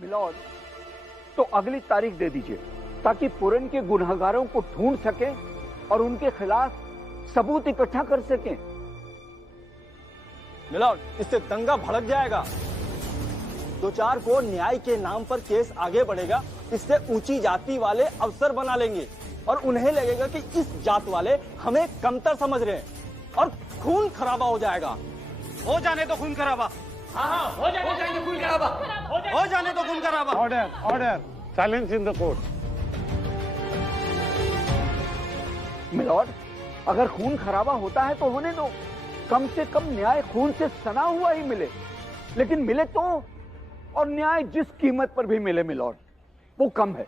Milord, तो अगली तारीख दे दीजिए ताकि पुरन के गुनहगारों को ढूंढ सके और उनके खिलाफ सबूत इकट्ठा कर सकें। मिलॉर्ड, इससे दंगा भड़क जाएगा। दो चार को न्याय के नाम पर केस आगे बढ़ेगा। इससे ऊंची जाति वाले अफसर बना लेंगे और उन्हें लगेगा कि इस जात वाले हमें कमतर समझ रहे हैं और खून खराबा हो जाएगा। हो जाने तो खून खराबा। हाँ, हो जाएंगे खून खराबा। हो जाने तो खून खराबा। Order, order, silence in the court. Milord, अगर खून खराबा होता है तो होने दो, कम से कम न्याय खून से सना हुआ ही मिले, लेकिन मिले तो, और न्याय जिस कीमत पर भी मिले मिलॉर्ड, वो कम है।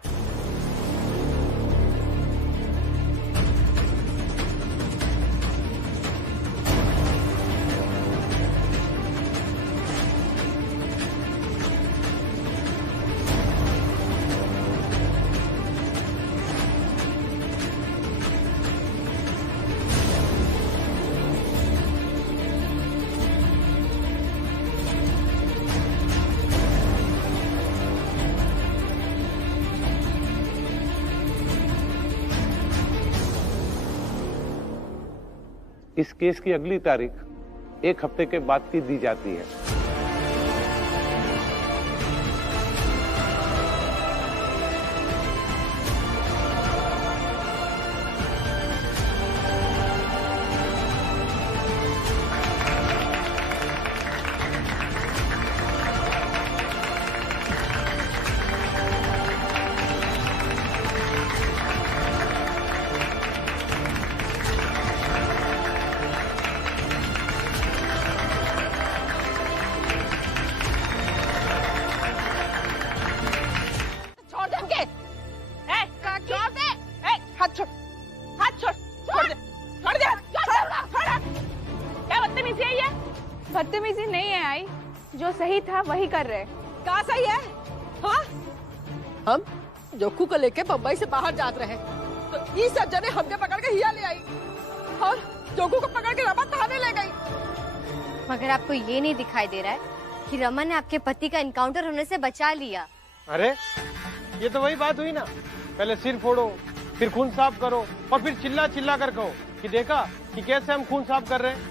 इस केस की अगली तारीख 1 हफ्ते के बाद की दी जाती है। बदतमीजी नहीं है आई, जो सही था वही कर रहे। क्या सही है? हाँ, हम जोखू को लेके बम्बई से बाहर जात रहे तो ये सब जने हमके पकड़ के हिया ले आई और जोखू को पकड़ के रमा थाने ले गई। मगर आपको ये नहीं दिखाई दे रहा है कि रमा ने आपके पति का एनकाउंटर होने से बचा लिया। अरे ये तो वही बात हुई ना, पहले सिर फोड़ो, फिर खून साफ करो और फिर चिल्ला चिल्ला कर कहो कि देखा कि कैसे हम खून साफ कर रहे हैं।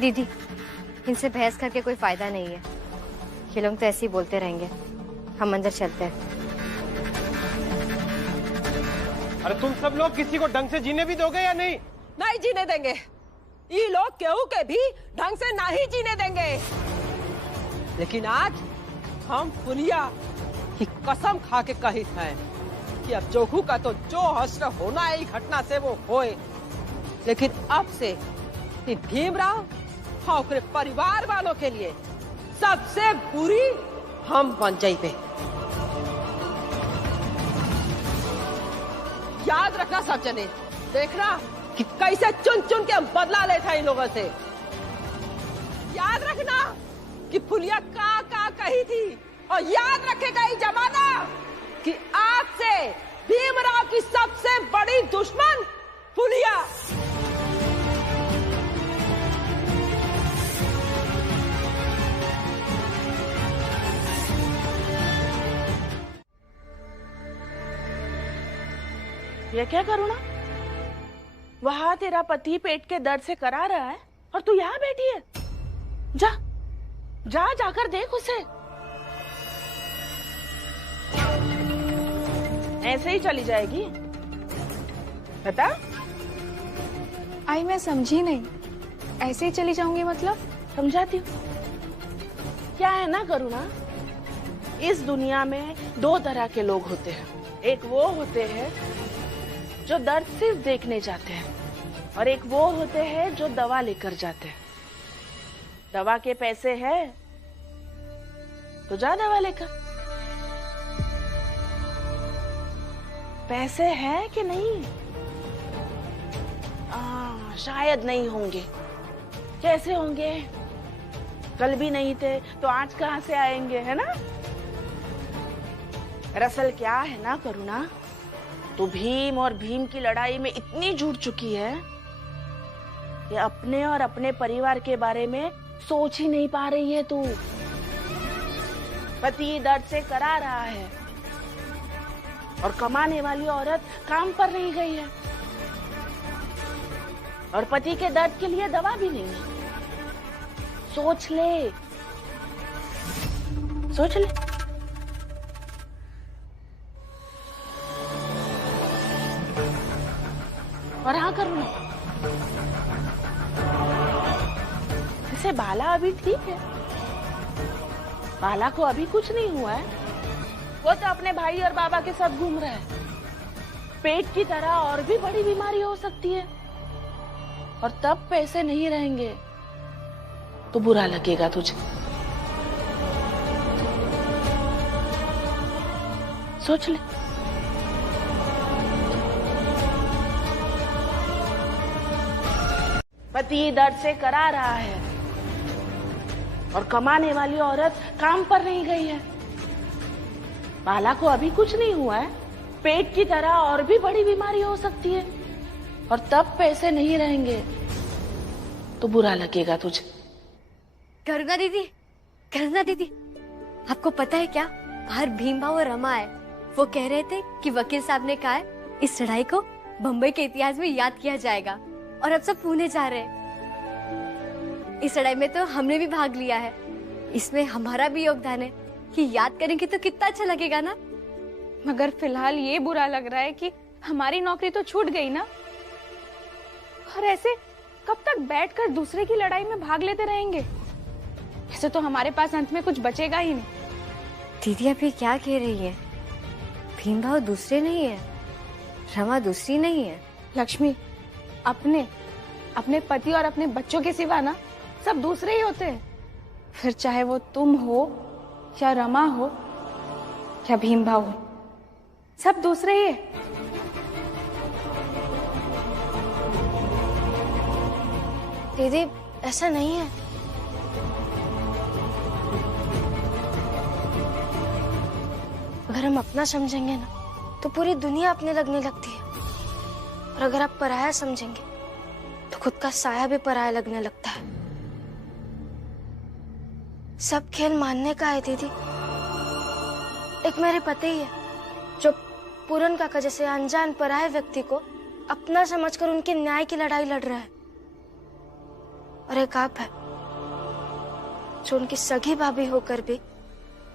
दीदी, इनसे बहस करके कोई फायदा नहीं है, ये लोग तो ऐसे ही बोलते रहेंगे। हम अंदर चलते हैं। अरे तुम सब लोग किसी को ढंग से जीने भी दोगे या नहीं? नहीं जीने देंगे, ये लोग केहू के भी ढंग से नहीं जीने देंगे। लेकिन आज हम फुलिया की कसम खा के कही है कि अब जोखू का तो जो हश्र होना है घटना से वो होए, लेकिन अब से भीमराव और परिवार वालों के लिए सबसे बुरी हम बन जाइए। याद रखना सब जने, देखना कि कैसे चुन चुन के हम बदला लेते इन लोगों से। याद रखना कि फुलिया का कही थी, और याद रखेगा ये जमाना कि आज से भीमराव की सबसे बड़ी दुश्मन फुलिया। ये क्या करुणा, वहां तेरा पति पेट के दर्द से करा रहा है और तू यहाँ बैठी है। जा जा जाकर देख उसे। ऐसे ही चली जाएगी? बता। आई मैं समझी नहीं, ऐसे ही चली जाऊंगी मतलब? समझाती हूँ। क्या है ना करुणा, इस दुनिया में दो तरह के लोग होते हैं। एक वो होते हैं जो दर्द सिर्फ देखने जाते हैं, और एक वो होते हैं जो दवा लेकर जाते हैं। दवा के पैसे है तो जा दवा लेकर। पैसे है कि नहीं? शायद नहीं होंगे। कैसे होंगे? कल भी नहीं थे तो आज कहां से आएंगे, है ना? दरअसल क्या है ना करुणा, तो भीम और भीम की लड़ाई में इतनी जुट चुकी है कि अपने और अपने परिवार के बारे में सोच ही नहीं पा रही है तू। पति दर्द से करा रहा है और कमाने वाली औरत काम पर नहीं गई है, और पति के दर्द के लिए दवा भी नहीं है। सोच ले, सोच ले। और हाँ करुणा, वैसे बाला अभी ठीक है, बाला को अभी कुछ नहीं हुआ है। वो तो अपने भाई और बाबा के साथ घूम रहा है। पेट की तरह और भी बड़ी बीमारी हो सकती है, और तब पैसे नहीं रहेंगे तो बुरा लगेगा तुझे। सोच ले। पति दर्द से करा रहा है और कमाने वाली औरत काम पर नहीं गई है। बाला को अभी कुछ नहीं हुआ है। पेट की तरह और भी बड़ी बीमारी हो सकती है, और तब पैसे नहीं रहेंगे तो बुरा लगेगा तुझे। करुणा दीदी, आपको पता है क्या, बाहर भीम भाव और रमा है। वो कह रहे थे कि वकील साहब ने कहा है इस लड़ाई को बम्बई के इतिहास में याद किया जाएगा, और अब सब पुणे जा रहे हैं। इस लड़ाई में तो हमने भी भाग लिया है, इसमें हमारा भी योगदान है कि याद करेंगे तो कितना अच्छा लगेगा ना। मगर फिलहाल ये बुरा लग रहा है कि हमारी नौकरी तो छूट गई ना, और ऐसे कब तक बैठकर दूसरे की लड़ाई में भाग लेते रहेंगे। ऐसे तो हमारे पास अंत में कुछ बचेगा ही नहीं। दीदी आप ये क्या कह रही है? भीम भाव दूसरे नहीं है, रमा दूसरी नहीं है। लक्ष्मी, अपने पति और अपने बच्चों के सिवा ना सब दूसरे ही होते हैं। फिर चाहे वो तुम हो या रमा हो या भीम भाव हो, सब दूसरे ही है। दीदी ऐसा नहीं है। अगर हम अपना समझेंगे ना तो पूरी दुनिया अपने लगने लगती है, और अगर आप पराया समझेंगे तो खुद का साया भी पराया लगने लगता है। सब खेल मानने का है दीदी। एक मेरे पति ही है जो पूरन काका जैसे अनजान पराये व्यक्ति को अपना समझकर उनके न्याय की लड़ाई लड़ रहा है, और एक आप है जो उनकी सगी भाभी होकर भी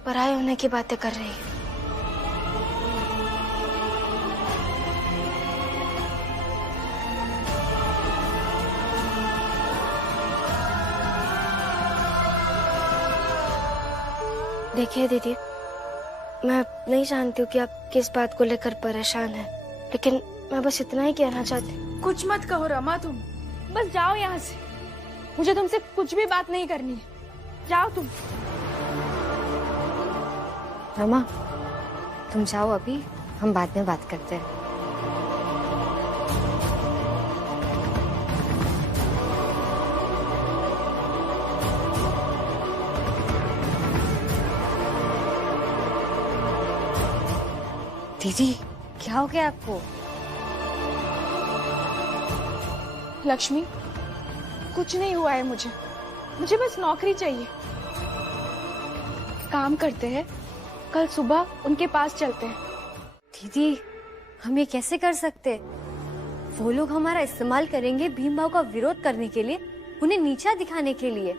पराये होने की बातें कर रही है। देखिए दीदी, मैं नहीं जानती हूँ कि आप किस बात को लेकर परेशान हैं, लेकिन मैं बस इतना ही कहना चाहती हूँ। कुछ मत कहो रमा, तुम बस जाओ यहाँ से। मुझे तुमसे कुछ भी बात नहीं करनी है, जाओ तुम। रमा तुम जाओ, अभी हम बाद में बात करते हैं। दीदी क्या हो गया आपको? लक्ष्मी, कुछ नहीं हुआ है मुझे बस नौकरी चाहिए। काम करते हैं, कल सुबह उनके पास चलते हैं। दीदी हम ये कैसे कर सकते? वो लोग हमारा इस्तेमाल करेंगे भीम भाव का विरोध करने के लिए, उन्हें नीचा दिखाने के लिए।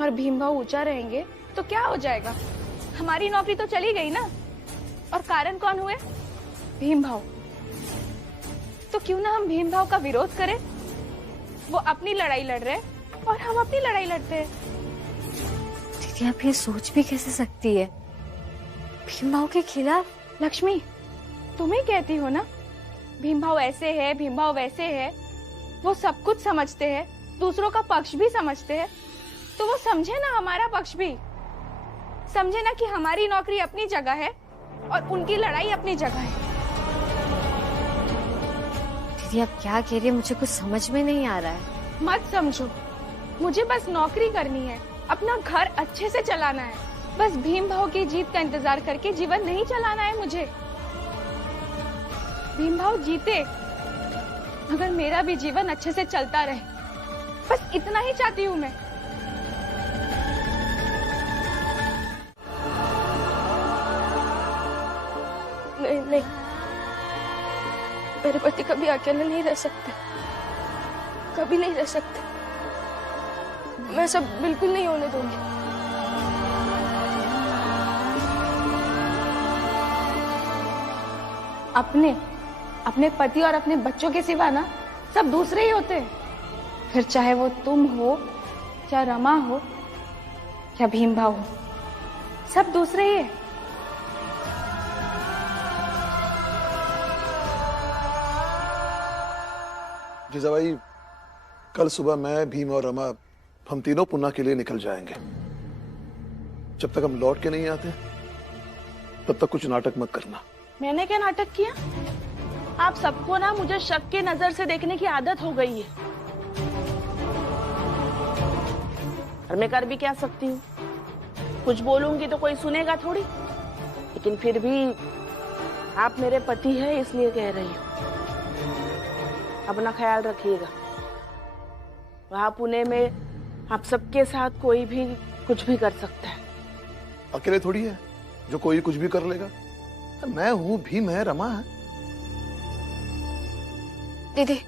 और भीम भाव ऊंचा रहेंगे तो क्या हो जाएगा? हमारी नौकरी तो चली गई ना। और कारण कौन हुए? भीम भाव। तो क्यों ना हम भीम भाव का विरोध करें? वो अपनी लड़ाई लड़ रहे और हम अपनी लड़ाई लड़ते हैं। दीदी आप ये सोच भी कैसे सकती है भीम भाव के खिलाफ? लक्ष्मी, तुम ही कहती हो ना भीम भाव ऐसे है, भीम भाव वैसे है। वो सब कुछ समझते हैं, दूसरों का पक्ष भी समझते हैं, तो वो समझे ना हमारा पक्ष भी। समझे ना कि हमारी नौकरी अपनी जगह है और उनकी लड़ाई अपनी जगह है। दीदी आप क्या कह रही है, मुझे कुछ समझ में नहीं आ रहा है। मत समझो, मुझे बस नौकरी करनी है, अपना घर अच्छे से चलाना है। बस भीम भाव की जीत का इंतजार करके जीवन नहीं चलाना है मुझे। भीम भाव जीते मगर मेरा भी जीवन अच्छे से चलता रहे। बस इतना ही चाहती हूँ मैं। नहीं नहीं, मेरे पति कभी अकेले नहीं रह सकते, कभी नहीं रह सकते। मैं सब बिल्कुल नहीं होने दूंगी। अपने पति और अपने बच्चों के सिवा ना सब दूसरे ही होते हैं। फिर चाहे वो तुम हो या रमा हो या भीमभाव हो, सब दूसरे ही है। जीजाबाई, कल सुबह मैं, भीम और रमा हम तीनों पुणे के लिए निकल जाएंगे। जब तक हम लौट के नहीं आते तब तक कुछ नाटक मत करना। मैंने क्या नाटक किया? आप सबको ना मुझे शक की नजर से देखने की आदत हो गई है, और मैं कर भी क्या सकती हूँ? कुछ बोलूंगी तो कोई सुनेगा थोड़ी। लेकिन फिर भी आप मेरे पति हैं इसलिए कह रही हूँ। अपना ख्याल रखिएगा। वहां पुणे में आप सबके साथ कोई भी कुछ भी कर सकता है। अकेले थोड़ी है जो कोई कुछ भी कर लेगा। मैं हूँ, भीम है, रमा है। दीदी,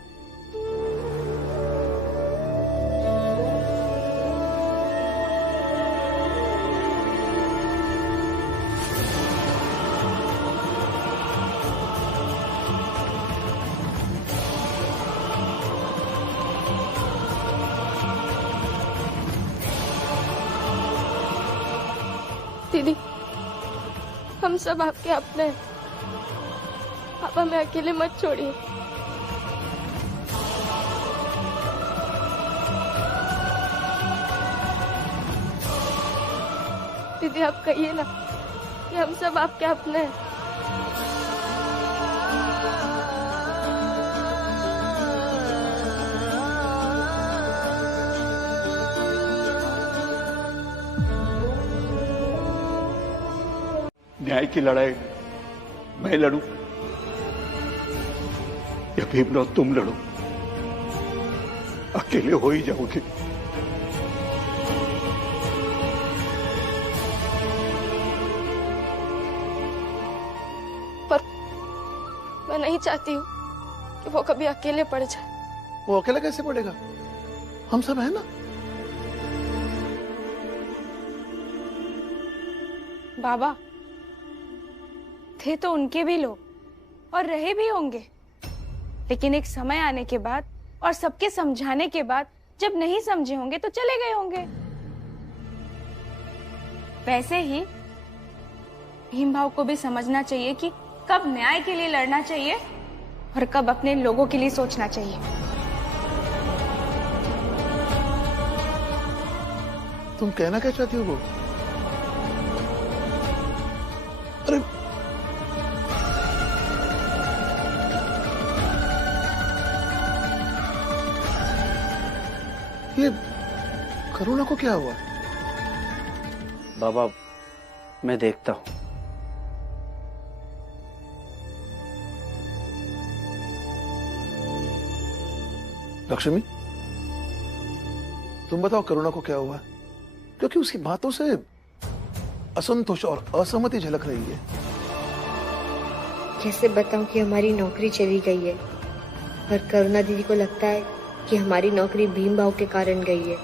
दीदी, हम सब आपके अपने हैं। आप हमें अकेले मत छोड़िए। दीदी, आप कहिए ना कि हम सब आपके अपने हैं। न्याय की लड़ाई मैं लड़ूं या भीमराव तुम लड़ो, अकेले हो ही जाओगे। पर मैं नहीं चाहती हूँ कि वो कभी अकेले पड़ जाए। वो अकेला कैसे पड़ेगा? हम सब है ना। बाबा, थे तो उनके भी लोग और रहे भी होंगे, लेकिन एक समय आने के बाद और सबके समझाने के बाद जब नहीं समझे होंगे तो चले गए होंगे। वैसे ही भीमभाव को भी समझना चाहिए कि कब न्याय के लिए लड़ना चाहिए और कब अपने लोगों के लिए सोचना चाहिए। तुम कहना क्या चाहती हो? वो अरे ये करुणा को क्या हुआ? बाबा, मैं देखता हूँ। लक्ष्मी, तुम बताओ करुणा को क्या हुआ? क्योंकि उसकी बातों से असंतोष और असहमति झलक रही है। कैसे बताऊं कि हमारी नौकरी चली गई है, और करुणा दीदी को लगता है कि हमारी नौकरी भीमभाव के कारण गई है,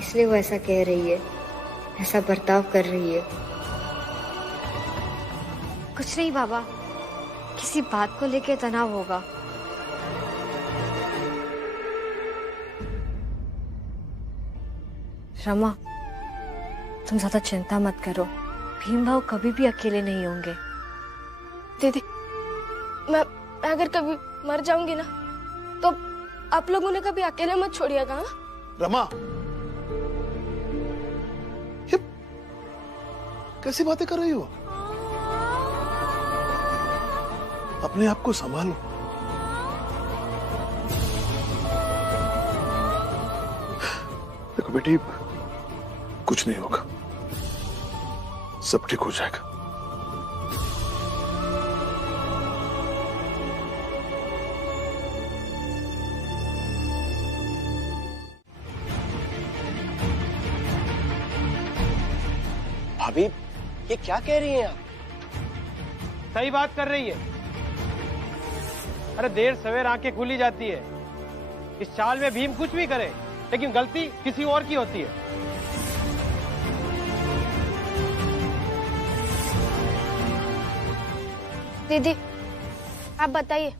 इसलिए वो ऐसा कह रही है, ऐसा बर्ताव कर रही है। कुछ नहीं बाबा, किसी बात को लेके तनाव होगा। रमा, तुम ज्यादा चिंता मत करो, भीमभाव कभी भी अकेले नहीं होंगे। दीदी, मैं अगर कभी मर जाऊंगी ना तो आप लोग उन्हें कभी अकेले मत छोड़िएगा। हाँ? रमा, ये कैसी बातें कर रही हो? अपने आप को संभालो। देखो बेटी, कुछ नहीं होगा, सब ठीक हो जाएगा। भाभी ये क्या कह रही हैं आप? सही बात कर रही है। अरे देर सवेर आंखें खुली जाती है। इस चाल में भीम कुछ भी करे, लेकिन गलती किसी और की होती है। दीदी आप बताइए,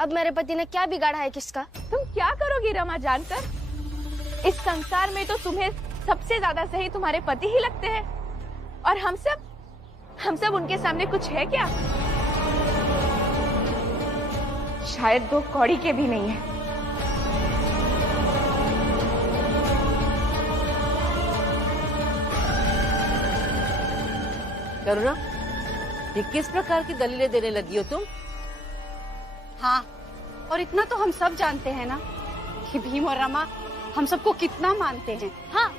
अब मेरे पति ने क्या बिगाड़ा है किसका? तुम क्या करोगी रमा जानकर? इस संसार में तो तुम्हें सबसे ज्यादा सही तुम्हारे पति ही लगते हैं, और हम सब उनके सामने कुछ है क्या? शायद 2 कौड़ी के भी नहीं है। करुणा, ये किस प्रकार की दलीलें देने लगी हो तुम? हाँ, और इतना तो हम सब जानते हैं ना कि भीम और रमा हम सबको कितना मानते हैं। हाँ,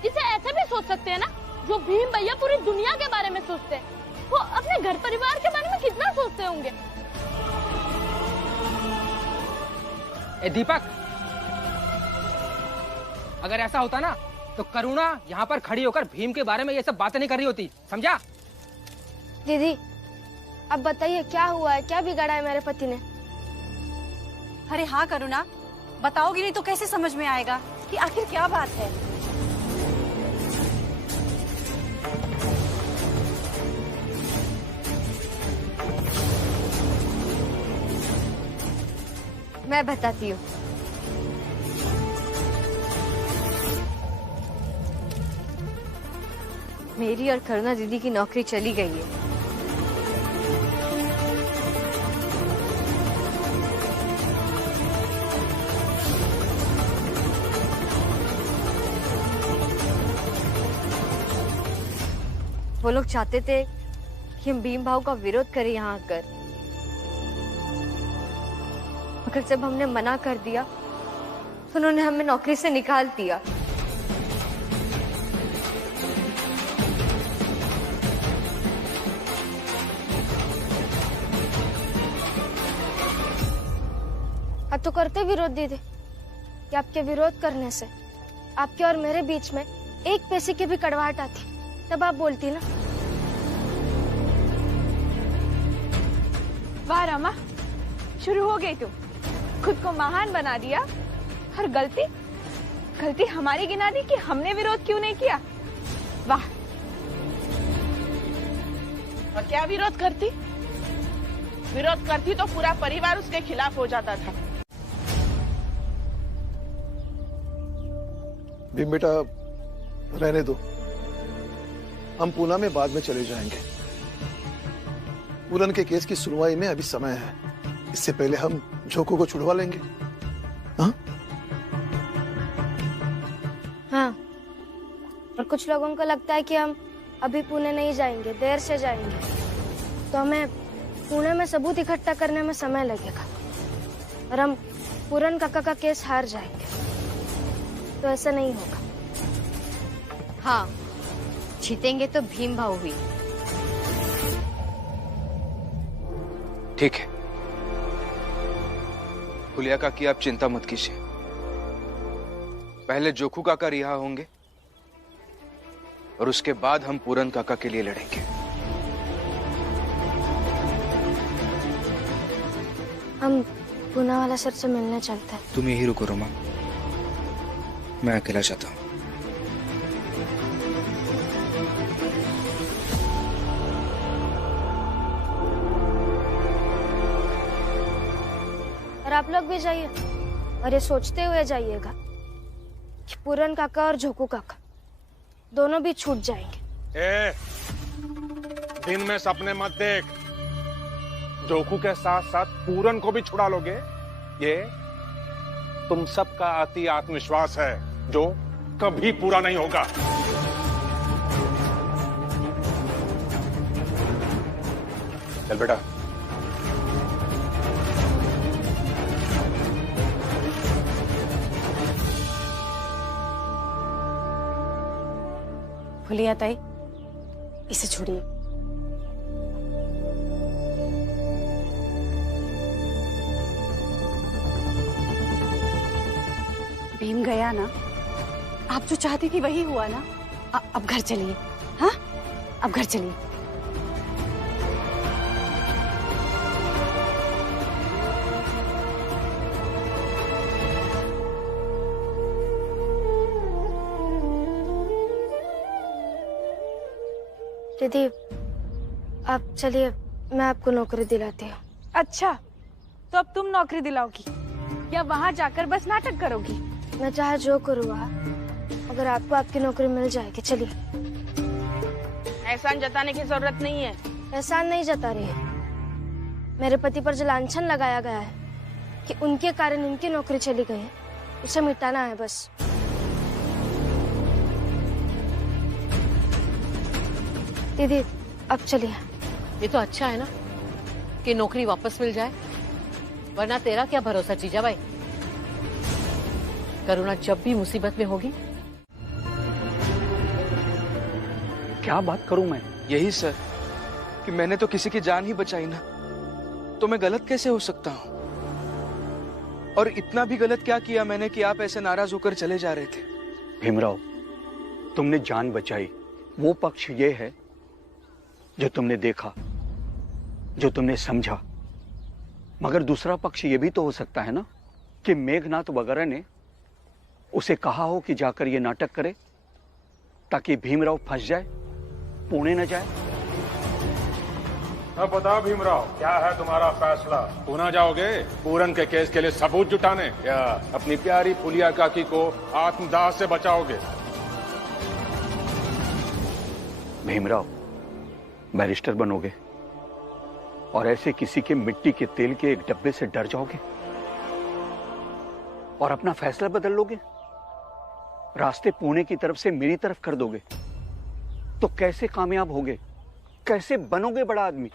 इसे ऐसे भी सोच सकते हैं ना, जो भीम भैया पूरी दुनिया के बारे में सोचते हैं, वो अपने घर परिवार के बारे में कितना सोचते होंगे। ए दीपक, अगर ऐसा होता ना तो करुणा यहाँ पर खड़ी होकर भीम के बारे में ये सब बातें नहीं कर रही होती, समझा? दीदी अब बताइए क्या हुआ है, क्या बिगाड़ा है मेरे पति ने? अरे हाँ करुणा, बताओगी नहीं तो कैसे समझ में आएगा कि आखिर क्या बात है। मैं बताती हूँ। मेरी और करुणा दीदी की नौकरी चली गई है। वो लोग चाहते थे कि हम भीम भाव का विरोध करें यहाँ आकर, मगर जब हमने मना कर दिया तो उन्होंने हमें नौकरी से निकाल दिया। आप तो करते विरोध दीदी, कि आपके विरोध करने से आपके और मेरे बीच में 1 पैसे की भी कड़वाहट आती, तब आप बोलती ना। वाह रमा, शुरू हो गई तुम। खुद को महान बना दिया और गलती हमारी गिना दी कि हमने विरोध क्यों नहीं किया। वाह। और क्या विरोध करती? विरोध करती तो पूरा परिवार उसके खिलाफ हो जाता था। भीम बेटा रहने दो, हम पूना में बाद में चले जाएंगे। पूरन के केस की सुनवाई में अभी समय है, इससे पहले हम झोंकू को छुड़वा लेंगे। हाँ? हाँ, और कुछ लोगों को लगता है कि हम अभी पुणे नहीं जाएंगे, देर से जाएंगे, तो हमें पुणे में सबूत इकट्ठा करने में समय लगेगा और हम पूरन काका का केस हार जाएंगे। तो ऐसा नहीं होगा। हाँ, जीतेंगे तो भीम भाव हुई। ठीक है फुलिया काकी, आप चिंता मत कीजिए। पहले जोखू काका रिहा होंगे और उसके बाद हम पूरन काका के लिए लड़ेंगे। हम पूना वाला सर से मिलने चलते हैं। तुम यही रुको रोमा, मैं अकेला जाता हूँ। और आप लोग भी जाइए, और ये सोचते हुए जाइएगा कि पूरन काका और झोकू काका दोनों भी छूट जाएंगे। दिन में सपने मत देख। जोखू के साथ साथ पूरन को भी छुड़ा लोगे, ये तुम सबका अति आत्मविश्वास है जो कभी पूरा नहीं होगा। चल बेटा। फुलिया ताई, इसे छोड़िए। भीम गया ना, आप जो चाहती थी वही हुआ ना। अब घर चलिए। हाँ? अब घर चलिए। दीदी आप चलिए, मैं आपको नौकरी दिलाती हूँ। अच्छा, तो अब तुम नौकरी दिलाओगी या वहाँ जाकर बस नाटक करोगी? मैं चाहे जो करूँ मगर आपको आपकी नौकरी मिल जाएगी। चलिए। एहसान जताने की जरूरत नहीं है। एहसान नहीं जता रही है, मेरे पति पर जो लांछन लगाया गया है कि उनके कारण इनकी नौकरी चली गई है, उसे मिटाना है बस। दीदी अब चलिए। ये तो अच्छा है ना कि नौकरी वापस मिल जाए, वरना तेरा क्या भरोसा जीजा भाई। करुणा जब भी मुसीबत में होगी। क्या बात करूं मैं? यही सर कि मैंने तो किसी की जान ही बचाई ना, तो मैं गलत कैसे हो सकता हूँ? और इतना भी गलत क्या किया मैंने कि आप ऐसे नाराज होकर चले जा रहे थे? भीमराव, तुमने जान बचाई वो पक्ष ये है जो तुमने देखा, जो तुमने समझा, मगर दूसरा पक्ष ये भी तो हो सकता है ना कि मेघनाथ वगैरह ने उसे कहा हो कि जाकर ये नाटक करे ताकि भीमराव फंस जाए, पुणे न जाए। अब बताओ भीमराव, क्या है तुम्हारा फैसला? पुणे जाओगे पूरन के केस के लिए सबूत जुटाने, या अपनी प्यारी फुलिया काकी को आत्मदाह से बचाओगे? भीमराव, बैरिस्टर बनोगे और ऐसे किसी के मिट्टी के तेल के एक डब्बे से डर जाओगे और अपना फैसला बदल लोगे, रास्ते पुणे की तरफ से मेरी तरफ कर दोगे, तो कैसे कामयाब होगे? कैसे बनोगे बड़ा आदमी?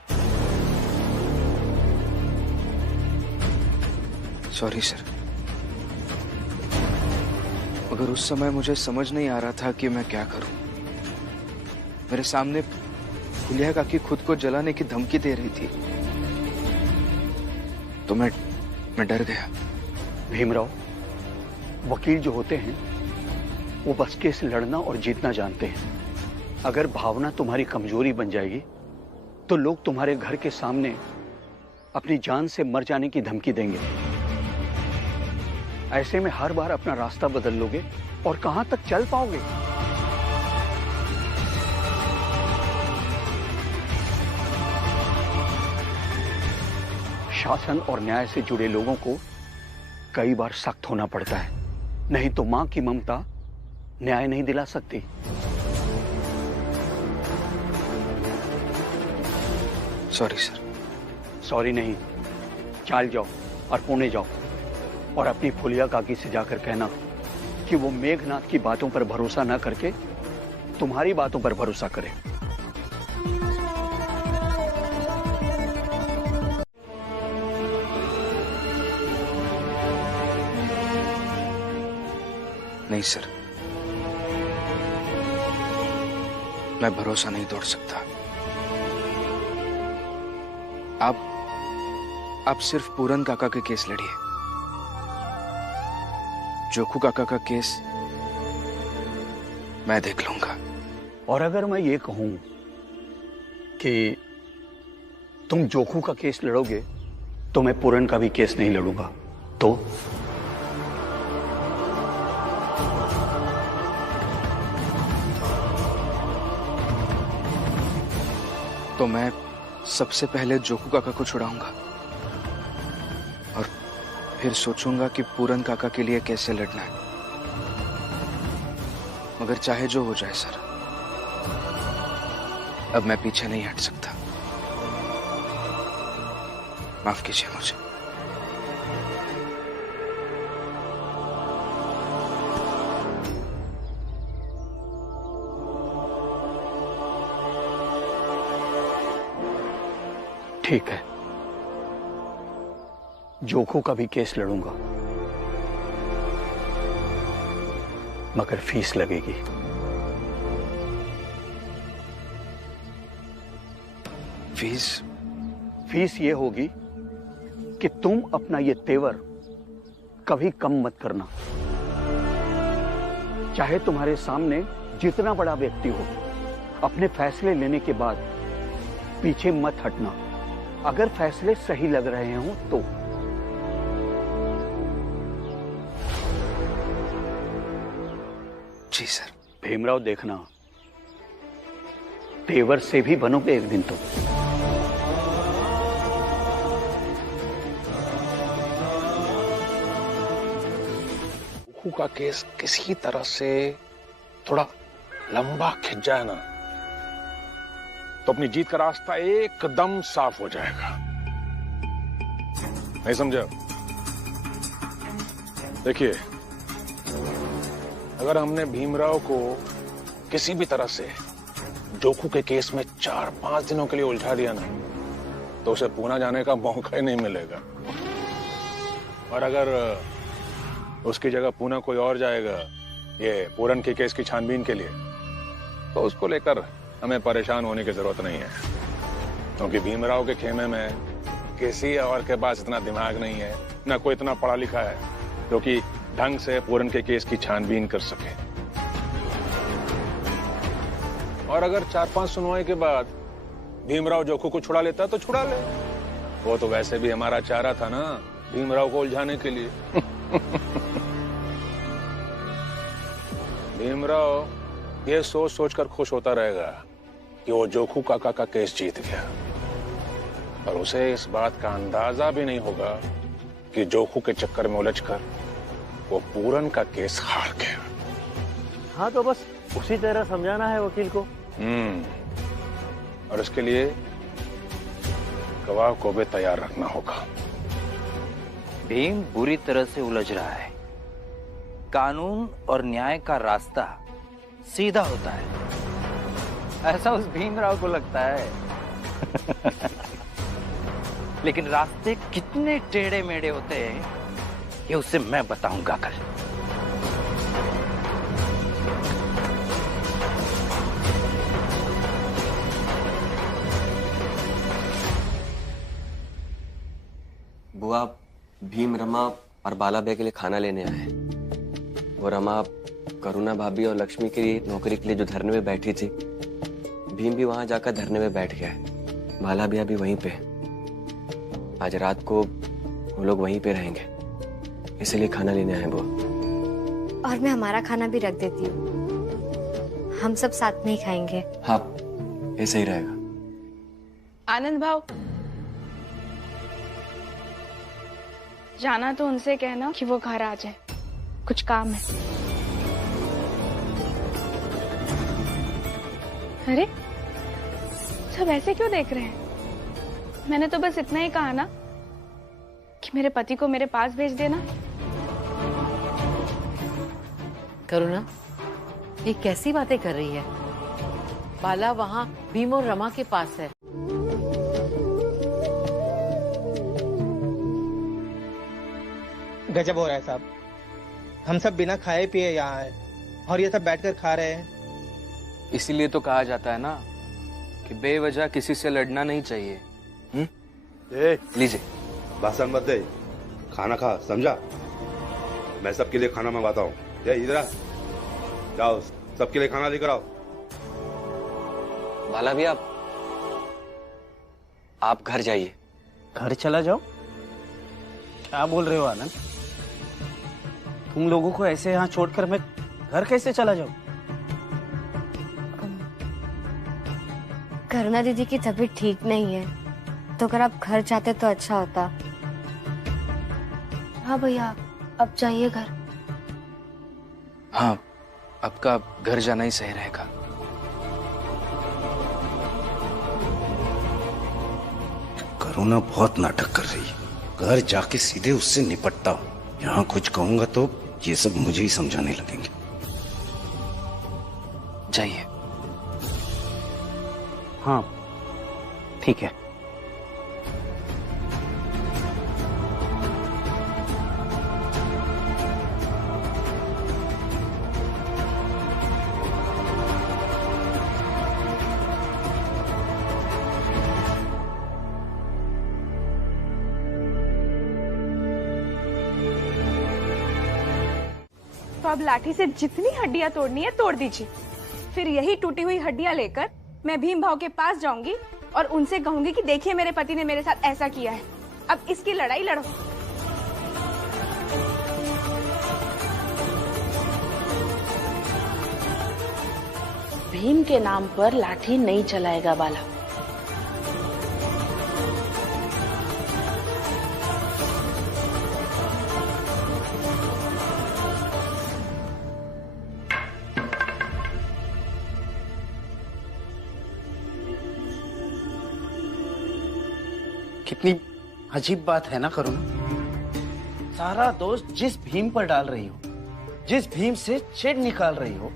सॉरी सर, मगर उस समय मुझे समझ नहीं आ रहा था कि मैं क्या करूं। मेरे सामने फुलिया काकी खुद को जलाने की धमकी दे रही थी, तो मैं डर गया। भीमराव, वकील जो होते हैं वो बस केस लड़ना और जीतना जानते हैं। अगर भावना तुम्हारी कमजोरी बन जाएगी तो लोग तुम्हारे घर के सामने अपनी जान से मर जाने की धमकी देंगे। ऐसे में हर बार अपना रास्ता बदल लोगे और कहां तक चल पाओगे? शासन और न्याय से जुड़े लोगों को कई बार सख्त होना पड़ता है, नहीं तो मां की ममता न्याय नहीं दिला सकती। Sorry sir. सॉरी नहीं, चाल जाओ और पुणे जाओ और अपनी फुलिया काकी से जाकर कहना कि वो मेघनाथ की बातों पर भरोसा न करके तुम्हारी बातों पर भरोसा करे। नहीं सर, मैं भरोसा नहीं तोड़ सकता। आप सिर्फ पूरन काका के केस लड़िए। जोखू काका का केस मैं देख लूंगा। और अगर मैं ये कहूं कि तुम जोखू का केस लड़ोगे तो मैं पूरन का भी केस नहीं लड़ूंगा, तो मैं सबसे पहले जोखू काका को छुड़ाऊंगा और फिर सोचूंगा कि पूरन काका के लिए कैसे लड़ना है। मगर चाहे जो हो जाए सर, अब मैं पीछे नहीं हट सकता। माफ कीजिए मुझे। ठीक है, जोखू का भी केस लड़ूंगा, मगर फीस लगेगी। फीस ये होगी कि तुम अपना ये तेवर कभी कम मत करना। चाहे तुम्हारे सामने जितना बड़ा व्यक्ति हो, अपने फैसले लेने के बाद पीछे मत हटना। अगर फैसले सही लग रहे हों तो। जी सर। भीमराव देखना, तेवर से भी बनोगे एक दिन तो। जोखू का केस किसी तरह से थोड़ा लंबा खिंच जाए ना, तो अपनी जीत का रास्ता एकदम साफ हो जाएगा। नहीं समझा? देखिए, अगर हमने भीमराव को किसी भी तरह से जोखू के केस में 4-5 दिनों के लिए उलझा दिया ना, तो उसे पूना जाने का मौका ही नहीं मिलेगा। और अगर उसकी जगह पूना कोई और जाएगा ये पूरन के केस की छानबीन के लिए, तो उसको लेकर हमें परेशान होने की जरूरत नहीं है, क्योंकि भीमराव के खेमे में किसी और के पास इतना दिमाग नहीं है, न कोई इतना पढ़ा लिखा है जो कि ढंग से पूरन के केस की छानबीन कर सके। और अगर 4-5 सुनवाई के बाद भीमराव जोखू को छुड़ा लेता तो छुड़ा ले, वो तो वैसे भी हमारा चारा था ना भीमराव को उलझाने के लिए। भीमराव ये सोच सोच कर खुश होता रहेगा कि वो जोखू काका का केस जीत गया, और उसे इस बात का अंदाजा भी नहीं होगा कि जोखू के चक्कर में उलझकर वो पूरन का केस हार गया। हाँ, तो बस उसी तरह समझाना है वकील को। और इसके लिए गवाह को भी तैयार रखना होगा। भीम बुरी तरह से उलझ रहा है। कानून और न्याय का रास्ता सीधा होता है, ऐसा उस भीमराव को लगता है। लेकिन रास्ते कितने टेढ़े मेढ़े होते हैं ये उसे मैं बताऊंगा कल। बुआ, भीम रमा और बाला भैया के लिए खाना लेने आए हैं। वो रमा करुणा भाभी और लक्ष्मी के लिए नौकरी के लिए जो धरने में बैठी थी, भीम भी वहां जाकर धरने में बैठ गया है। बाला भैया भी वहीं पे। आज रात को वो लोग वहीं पे रहेंगे, इसलिए खाना लेने आए वो। और मैं हमारा खाना भी रख देती हूँ, हम सब साथ में ही खाएंगे। हाँ, ऐसे ही रहेगा। आनंद भाव, जाना तो उनसे कहना कि वो घर आ जाए, कुछ काम है। अरे सब ऐसे क्यों देख रहे हैं? मैंने तो बस इतना ही कहा ना कि मेरे पति को मेरे पास भेज देना। करुणा, ये कैसी बातें कर रही है? बाला वहाँ भीम और रमा के पास है। गजब हो रहा है साहब, हम सब बिना खाए पिए यहाँ आए और ये सब बैठकर खा रहे हैं। इसीलिए तो कहा जाता है ना कि बेवजह किसी से लड़ना नहीं चाहिए। लीजिए। भाषण मत दे, खाना खा, समझा? मैं सबके लिए खाना मंगवाता हूँ। इधर आ, जाओ सबके लिए खाना लेकर आओ। बाला भैया, आप घर जाइए। घर चला जाओ? क्या बोल रहे हो आनंद? तुम लोगों को ऐसे यहाँ छोड़कर मैं घर कैसे चला जाऊं? करुणा दीदी की तबीयत ठीक नहीं है, तो अगर आप घर जाते तो अच्छा होता। हाँ भैया, अब जाइए घर। हाँ, आपका घर जाना ही सही रहेगा। करुणा बहुत नाटक कर रही है। घर जाके सीधे उससे निपटता हूँ। यहाँ कुछ कहूंगा तो ये सब मुझे ही समझाने लगेंगे। जाइए। हाँ ठीक है। तो अब लाठी से जितनी हड्डियां तोड़नी है तोड़ दीजिए, फिर यही टूटी हुई हड्डियां लेकर मैं भीम भाव के पास जाऊंगी और उनसे कहूंगी कि देखिए मेरे पति ने मेरे साथ ऐसा किया है, अब इसकी लड़ाई लड़ो। भीम के नाम पर लाठी नहीं चलाएगा बाला। कितनी अजीब बात है ना करुणा, सारा दोष जिस भीम पर डाल रही हो, जिस भीम से चिढ़ निकाल रही हो,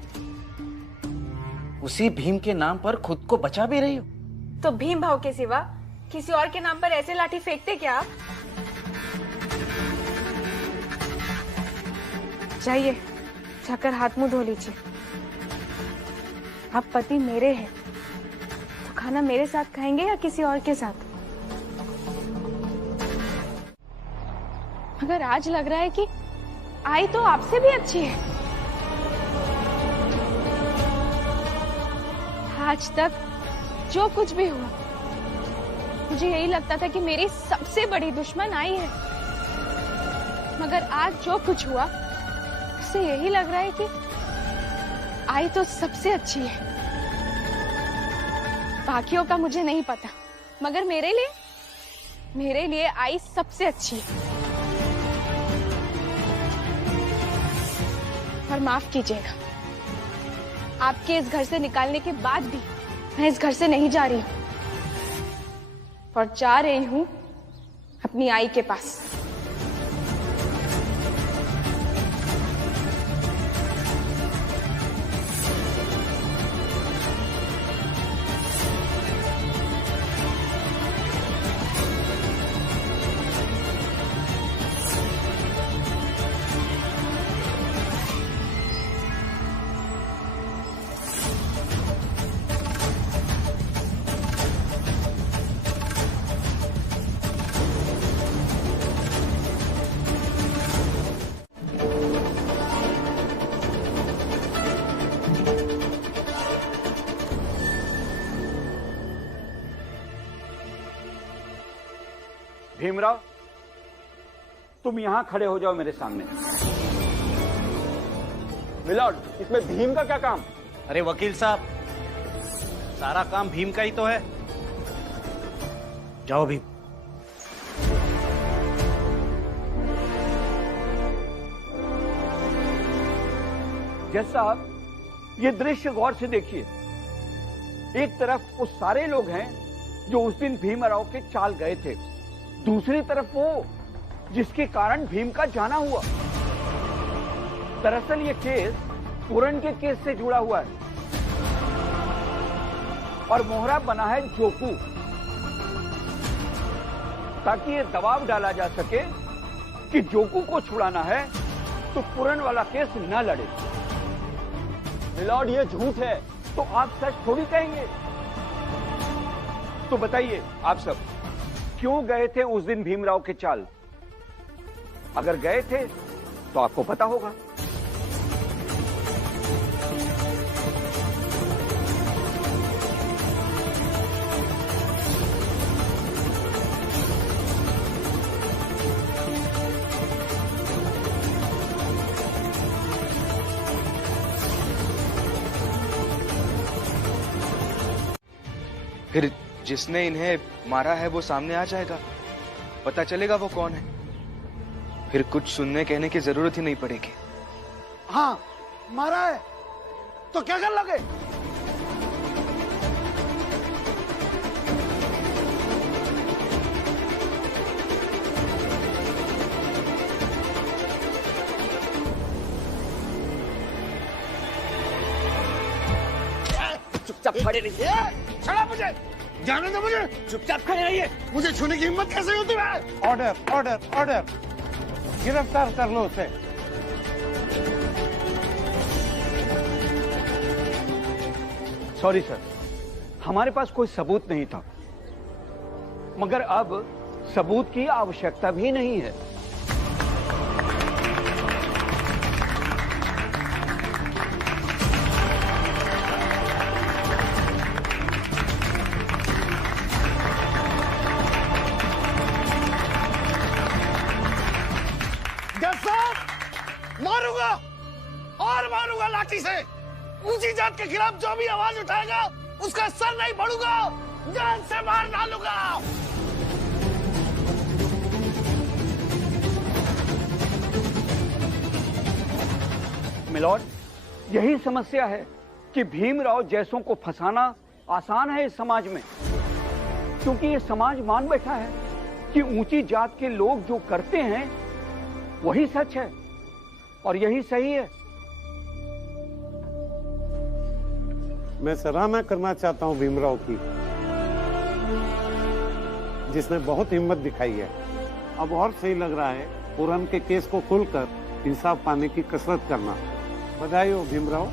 उसी भीम के नाम पर खुद को बचा भी रही हो। तो भीम भाव के सिवा किसी और के नाम पर ऐसे लाठी फेंकते क्या आप? जाइए, जाकर हाथ मुंह धो लीजिए। आप पति मेरे हैं, तो खाना मेरे साथ खाएंगे या किसी और के साथ? मगर आज लग रहा है कि आई तो आपसे भी अच्छी है। आज तक जो कुछ भी हुआ, मुझे यही लगता था कि मेरी सबसे बड़ी दुश्मन आई है, मगर आज जो कुछ हुआ उससे यही लग रहा है कि आई तो सबसे अच्छी है। बाकियों का मुझे नहीं पता, मगर मेरे लिए आई सबसे अच्छी है। और माफ कीजिएगा, आपके इस घर से निकालने के बाद भी मैं इस घर से नहीं जा रही हूं, और जा रही हूं अपनी आई के पास। भीमराव, तुम यहां खड़े हो जाओ मेरे सामने। मिलॉर्ड, इसमें भीम का क्या काम? अरे वकील साहब, सारा काम भीम का ही तो है। जाओ भीम। जज साहब, ये दृश्य गौर से देखिए। एक तरफ वो सारे लोग हैं जो उस दिन भीमराव के चाल गए थे, दूसरी तरफ वो जिसके कारण भीम का जाना हुआ। दरअसल ये केस पूरन के केस से जुड़ा हुआ है और मोहरा बना है जोकू, ताकि ये दबाव डाला जा सके कि जोकू को छुड़ाना है तो पूरन वाला केस न लड़े। मिलॉर्ड, ये झूठ है। तो आप सच थोड़ी कहेंगे। तो बताइए आप सब, क्यों गए थे उस दिन भीमराव के चाल? अगर गए थे तो आपको पता होगा। फिर जिसने इन्हें मारा है वो सामने आ जाएगा, पता चलेगा वो कौन है। फिर कुछ सुनने कहने की जरूरत ही नहीं पड़ेगी। हाँ, मारा है तो क्या कर लोगे? चुपचाप खड़े रहिए। छोड़ो मुझे, जाने दो मुझे। चुपचाप खड़े रहिए। मुझे छूने की हिम्मत कैसे होती है? Order, order, order. गिरफ्तार कर लो उसे। सॉरी सर, हमारे पास कोई सबूत नहीं था, मगर अब सबूत की आवश्यकता भी नहीं है। जाति से। ऊंची जात के खिलाफ जो भी आवाज उठाएगा उसका सर नहीं फोड़ूंगा, जान से मार डालूंगा। मिलॉर्ड, यही समस्या है कि भीमराव जैसों को फंसाना आसान है इस समाज में, क्योंकि ये समाज मान बैठा है कि ऊंची जात के लोग जो करते हैं वही सच है और यही सही है। मैं सराहना करना चाहता हूं भीमराव की, जिसने बहुत हिम्मत दिखाई है। अब और सही लग रहा है पूरन के केस को खुलकर इंसाफ पाने की कसरत करना। बधाई हो भीमराव।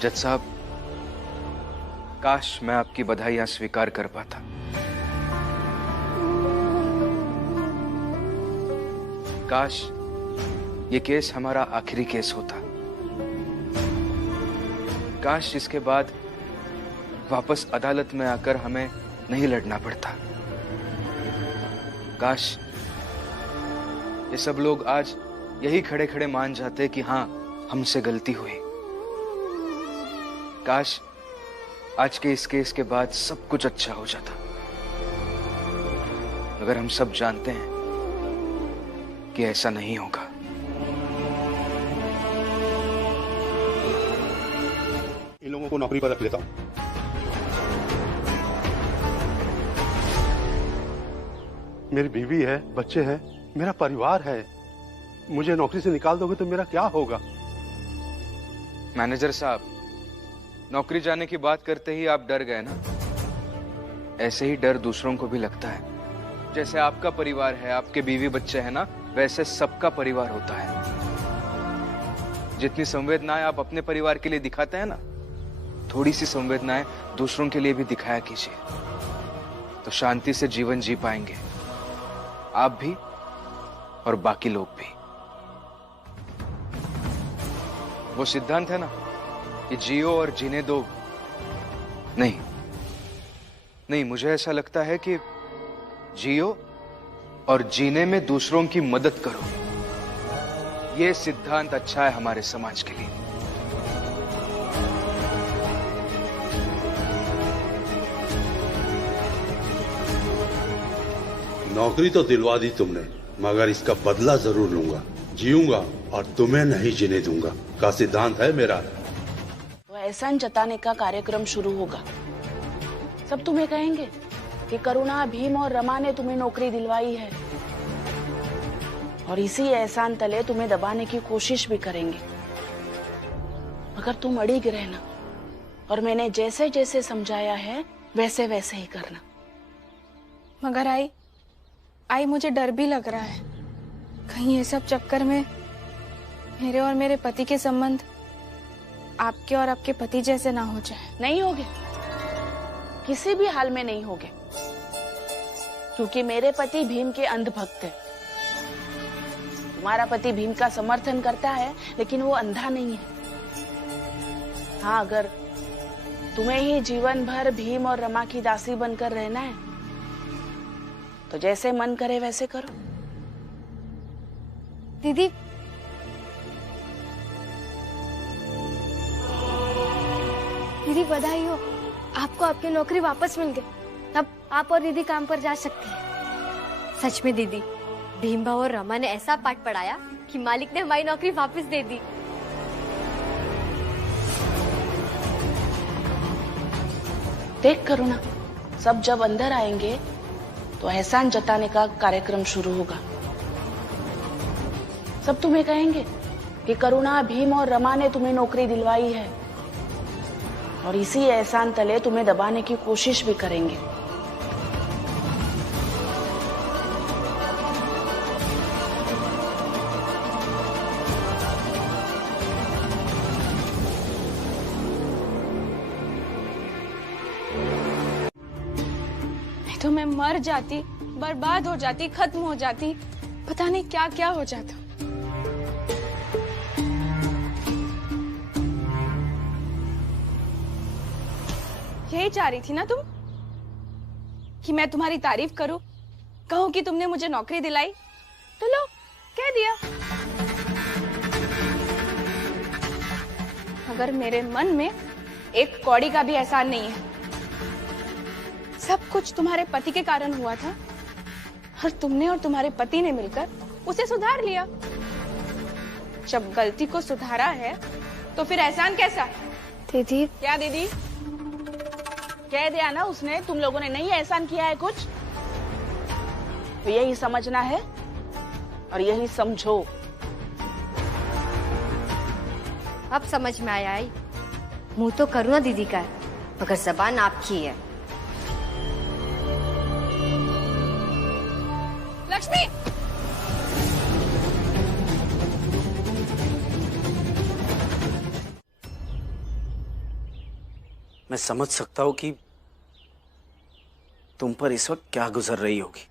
जज साहब, काश मैं आपकी बधाइयां स्वीकार कर पाता। काश ये केस हमारा आखिरी केस होता। काश इसके बाद वापस अदालत में आकर हमें नहीं लड़ना पड़ता। काश ये सब लोग आज यही खड़े खड़े मान जाते कि हाँ, हमसे गलती हुई। काश आज के इस केस के बाद सब कुछ अच्छा हो जाता, मगर हम सब जानते हैं कि ऐसा नहीं होगा। इन लोगों को नौकरी पर रख लेता हूं। मेरी बीवी है, बच्चे हैं, मेरा परिवार है। मुझे नौकरी से निकाल दोगे तो मेरा क्या होगा? मैनेजर साहब, नौकरी जाने की बात करते ही आप डर गए ना। ऐसे ही डर दूसरों को भी लगता है। जैसे आपका परिवार है, आपके बीवी बच्चे हैं ना, वैसे सबका परिवार होता है। जितनी संवेदनाएं आप अपने परिवार के लिए दिखाते हैं ना, थोड़ी सी संवेदनाएं दूसरों के लिए भी दिखाया कीजिए, तो शांति से जीवन जी पाएंगे, आप भी और बाकी लोग भी। वो सिद्धांत है ना कि जियो और जीने दो। नहीं, मुझे ऐसा लगता है कि जियो और जीने में दूसरों की मदद करो। ये सिद्धांत अच्छा है हमारे समाज के लिए। नौकरी तो दिलवा दी तुमने, मगर इसका बदला जरूर लूंगा। जीऊंगा और तुम्हें नहीं जीने दूंगा का सिद्धांत है मेरा। तो एहसान जताने का कार्यक्रम शुरू होगा। सब तुम्हें कहेंगे कि करुणा, भीम और रमा ने तुम्हें नौकरी दिलवाई है, और इसी एहसान तले तुम्हें दबाने की कोशिश भी करेंगे। मगर तुम अड़िग रहना, और मैंने जैसे जैसे समझाया है वैसे वैसे ही करना। मगर आई मुझे डर भी लग रहा है, कहीं ये सब चक्कर में मेरे और मेरे पति के संबंध आपके और आपके पति जैसे ना हो जाए। नहीं होगे, किसी भी हाल में नहीं होगे, क्योंकि मेरे पति भीम के अंधभक्त हैं। तुम्हारा पति भीम का समर्थन करता है, लेकिन वो अंधा नहीं है। हाँ, अगर तुम्हें ही जीवन भर भीम और रमा की दासी बनकर रहना है, तो जैसे मन करे वैसे करो। दीदी, बधाई हो, आपको आपकी नौकरी वापस मिल गई। अब आप और दीदी काम पर जा सकती हैं। सच में दीदी, भीमभाव और रमा ने ऐसा पाठ पढ़ाया कि मालिक ने हमारी नौकरी वापस दे दी। देख करुणा, सब जब अंदर आएंगे तो एहसान जताने का कार्यक्रम शुरू होगा। सब तुम्हें कहेंगे कि करुणा, भीम और रमा ने तुम्हें नौकरी दिलवाई है, और इसी एहसान तले तुम्हें दबाने की कोशिश भी करेंगे। तो मैं मर जाती, बर्बाद हो जाती, खत्म हो जाती, पता नहीं क्या क्या हो जाता। यही चाह रही थी ना तुम, कि मैं तुम्हारी तारीफ करूं, कहूं कि तुमने मुझे नौकरी दिलाई, तो लो कह दिया। मगर मेरे मन में एक कौड़ी का भी एहसान नहीं है। सब कुछ तुम्हारे पति के कारण हुआ था और तुमने और तुम्हारे पति ने मिलकर उसे सुधार लिया। जब गलती को सुधारा है तो फिर एहसान कैसा? दीदी। क्या दीदी? कह दिया ना उसने, तुम लोगों ने नहीं एहसान किया है कुछ, तो यही समझना है और यही समझो। अब समझ में आया आई, मुंह तो करुणा दीदी का है मगर जबान आपकी है। लक्ष्मी! मैं समझ सकता हूं कि तुम पर इस वक्त क्या गुजर रही होगी।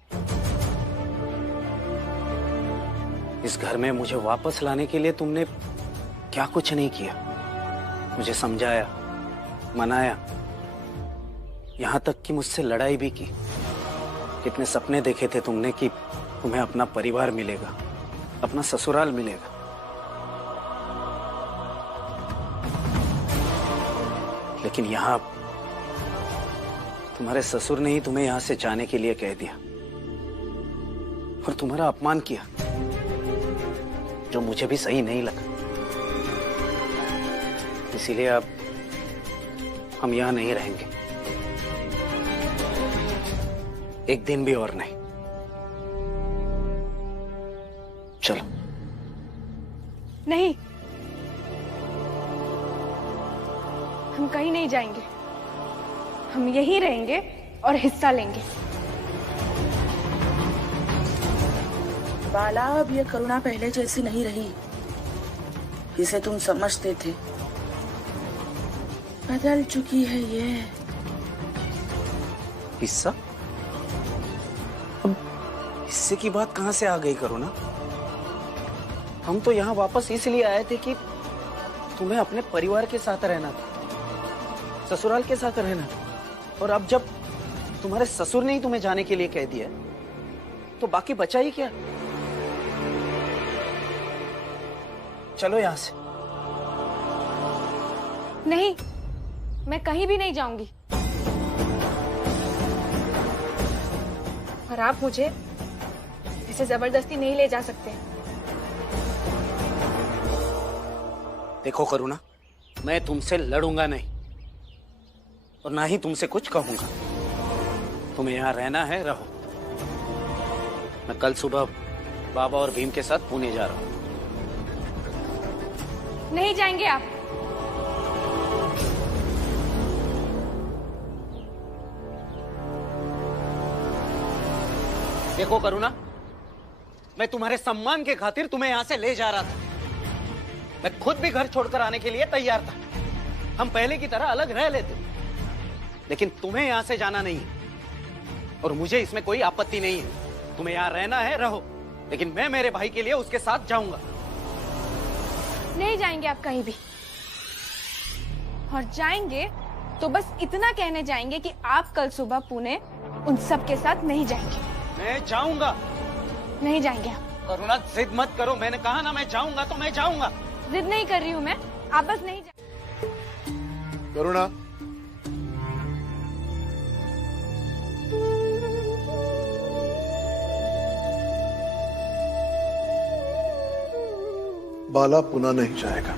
इस घर में मुझे वापस लाने के लिए तुमने क्या कुछ नहीं किया। मुझे समझाया, मनाया, यहां तक कि मुझसे लड़ाई भी की। कितने सपने देखे थे तुमने कि तुम्हें अपना परिवार मिलेगा, अपना ससुराल मिलेगा। लेकिन यहां तुम्हारे ससुर ने ही तुम्हें यहां से जाने के लिए कह दिया और तुम्हारा अपमान किया, जो मुझे भी सही नहीं लगा। इसीलिए अब हम यहां नहीं रहेंगे, एक दिन भी और नहीं। चलो। नहीं, हम कहीं नहीं जाएंगे, हम यहीं रहेंगे और हिस्सा लेंगे। बाला, अब ये करुणा पहले जैसी नहीं रही जिसे तुम समझते थे। बदल चुकी है ये। हिस्सा? अब हिस्से की बात कहां से आ गई करुणा? हम तो यहाँ वापस इसलिए आए थे कि तुम्हें अपने परिवार के साथ रहना था, ससुराल के साथ रहना था। और अब जब तुम्हारे ससुर ने ही तुम्हें जाने के लिए कह दिया तो बाकी बचा ही क्या? चलो यहां से। नहीं, मैं कहीं भी नहीं जाऊंगी और आप मुझे ऐसे जबरदस्ती नहीं ले जा सकते। देखो करुणा, मैं तुमसे लड़ूंगा नहीं और ना ही तुमसे कुछ कहूंगा। तुम्हें यहाँ रहना है, रहो। मैं कल सुबह बाबा और भीम के साथ पुणे जा रहा हूँ। नहीं जाएंगे आप। देखो करुणा, मैं तुम्हारे सम्मान के खातिर तुम्हें यहाँ से ले जा रहा था। मैं खुद भी घर छोड़कर आने के लिए तैयार था, हम पहले की तरह अलग रह लेते। लेकिन तुम्हें यहां से जाना नहीं है और मुझे इसमें कोई आपत्ति नहीं है। तुम्हें यहां रहना है, रहो, लेकिन मैं मेरे भाई के लिए उसके साथ जाऊंगा। नहीं जाएंगे आप कहीं भी, और जाएंगे तो बस इतना कहने जाएंगे कि आप कल सुबह पुणे उन सब के साथ नहीं जाएंगे। मैं जाऊंगा। नहीं जाएंगे आप। करुणा, जिद मत करो, मैंने कहा ना मैं जाऊंगा तो मैं जाऊंगा। जिद नहीं कर रही हूँ मैं, आप बस नहीं जा। करुणा, बाला पुनः नहीं जाएगा।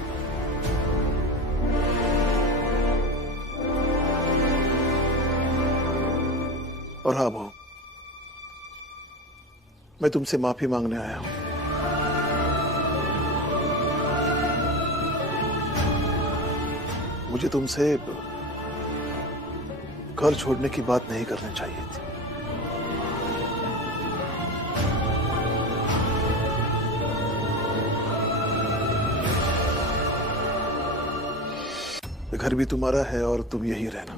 और हाँ बहू, मैं तुमसे माफी मांगने आया हूं। मुझे तुमसे घर छोड़ने की बात नहीं करनी चाहिए थी। घर भी तुम्हारा है और तुम यही रहना।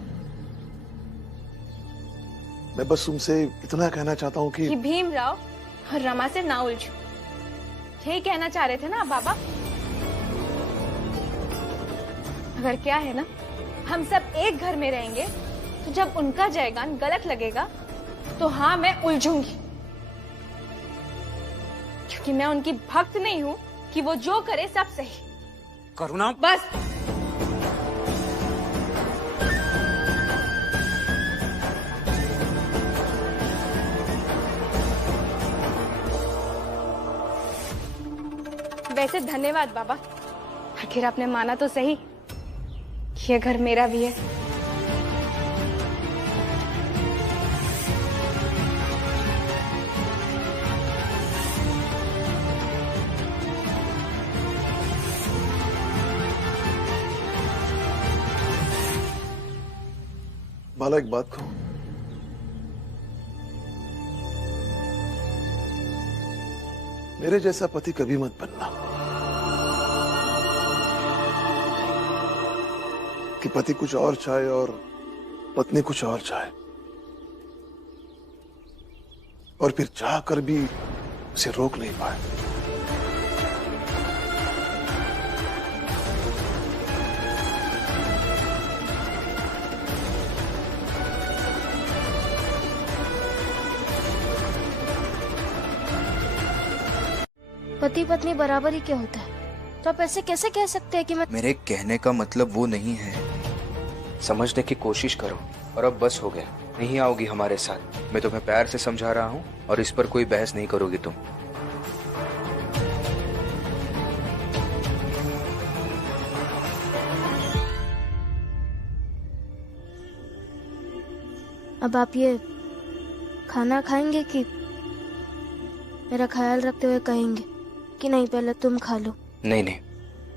मैं बस तुमसे इतना कहना चाहता हूँ कि भीमराव और रमा से ना उलझो, यही कहना चाह रहे थे ना आप बाबा? अगर क्या है ना, हम सब एक घर में रहेंगे तो जब उनका जयगान गलत लगेगा तो हाँ, मैं उलझूंगी, क्योंकि मैं उनकी भक्त नहीं हूँ कि वो जो करे सब सही। करुणा, बस। वैसे धन्यवाद बाबा, आखिर आपने माना तो सही कि ये घर मेरा भी है। बाला, एक बात कहूं, मेरे जैसा पति कभी मत बनना कि पति कुछ और चाहे और पत्नी कुछ और चाहे, और फिर चाह कर भी उसे रोक नहीं पाए। पति पत्नी बराबर ही क्या होता है? तो आप ऐसे कैसे कह सकते हैं कि मैं... मेरे कहने का मतलब वो नहीं है। समझने की कोशिश करो, और अब बस हो गया। नहीं आओगी हमारे साथ। मैं तुम्हें प्यार से समझा रहा हूँ और इस पर कोई बहस नहीं करोगी तुम। अब आप ये खाना खाएंगे कि मेरा ख्याल रखते हुए कहेंगे कि नहीं पहले तुम खा लो? नहीं नहीं,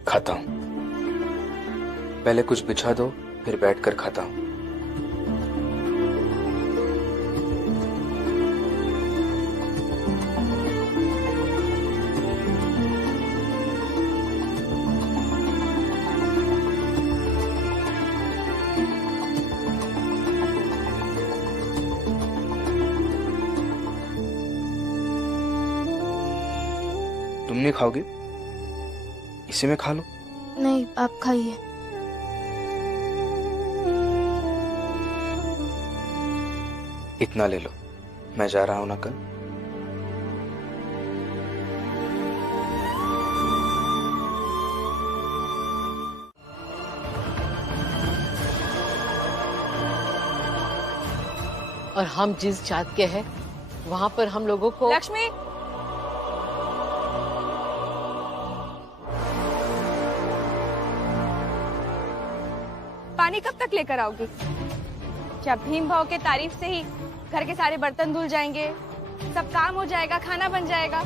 खाता हूँ। पहले कुछ बिछा दो, फिर बैठकर खाता हूँ। तुम नहीं खाओगे? इसे में खा लो। नहीं, आप खाइए। इतना ले लो, मैं जा रहा हूं ना कल। और हम जिस जात के हैं वहां पर हम लोगों को... लक्ष्मी, पानी कब तक लेकर आओगी? जब भीम भाव के तारीफ से ही घर के सारे बर्तन धुल जाएंगे, सब काम हो जाएगा, खाना बन जाएगा।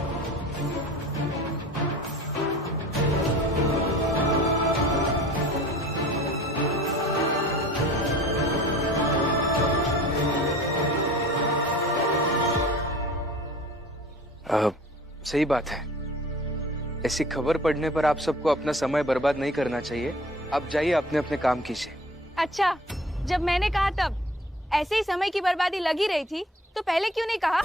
सही बात है। ऐसी खबर पढ़ने पर आप सबको अपना समय बर्बाद नहीं करना चाहिए। आप जाइए, अपने अपने काम कीजिए। अच्छा, जब मैंने कहा तब ऐसे ही समय की बर्बादी लगी रही थी, तो पहले क्यों नहीं कहा?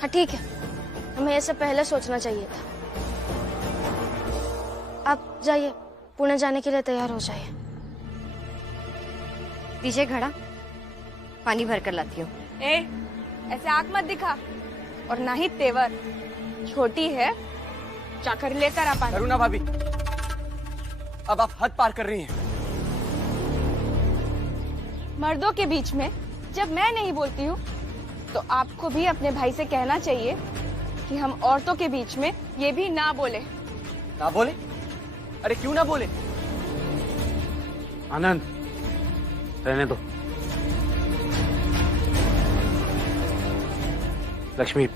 हाँ ठीक है, हमें ऐसे पहले सोचना चाहिए था। आप जाइए, पुणे जाने के लिए तैयार हो जाइए। दीजिए घड़ा, पानी भर कर लाती हूँ। ऐसे आंख मत दिखा, और ना ही तेवर। छोटी है, जाकर लेकर आ पानी। करुणा भाभी, अब आप हद पार कर रही हैं। मर्दों के बीच में जब मैं नहीं बोलती हूँ, तो आपको भी अपने भाई से कहना चाहिए कि हम औरतों के बीच में ये भी ना बोले। ना बोले? अरे क्यों ना बोले? आनंद, रहने दो। लक्ष्मी,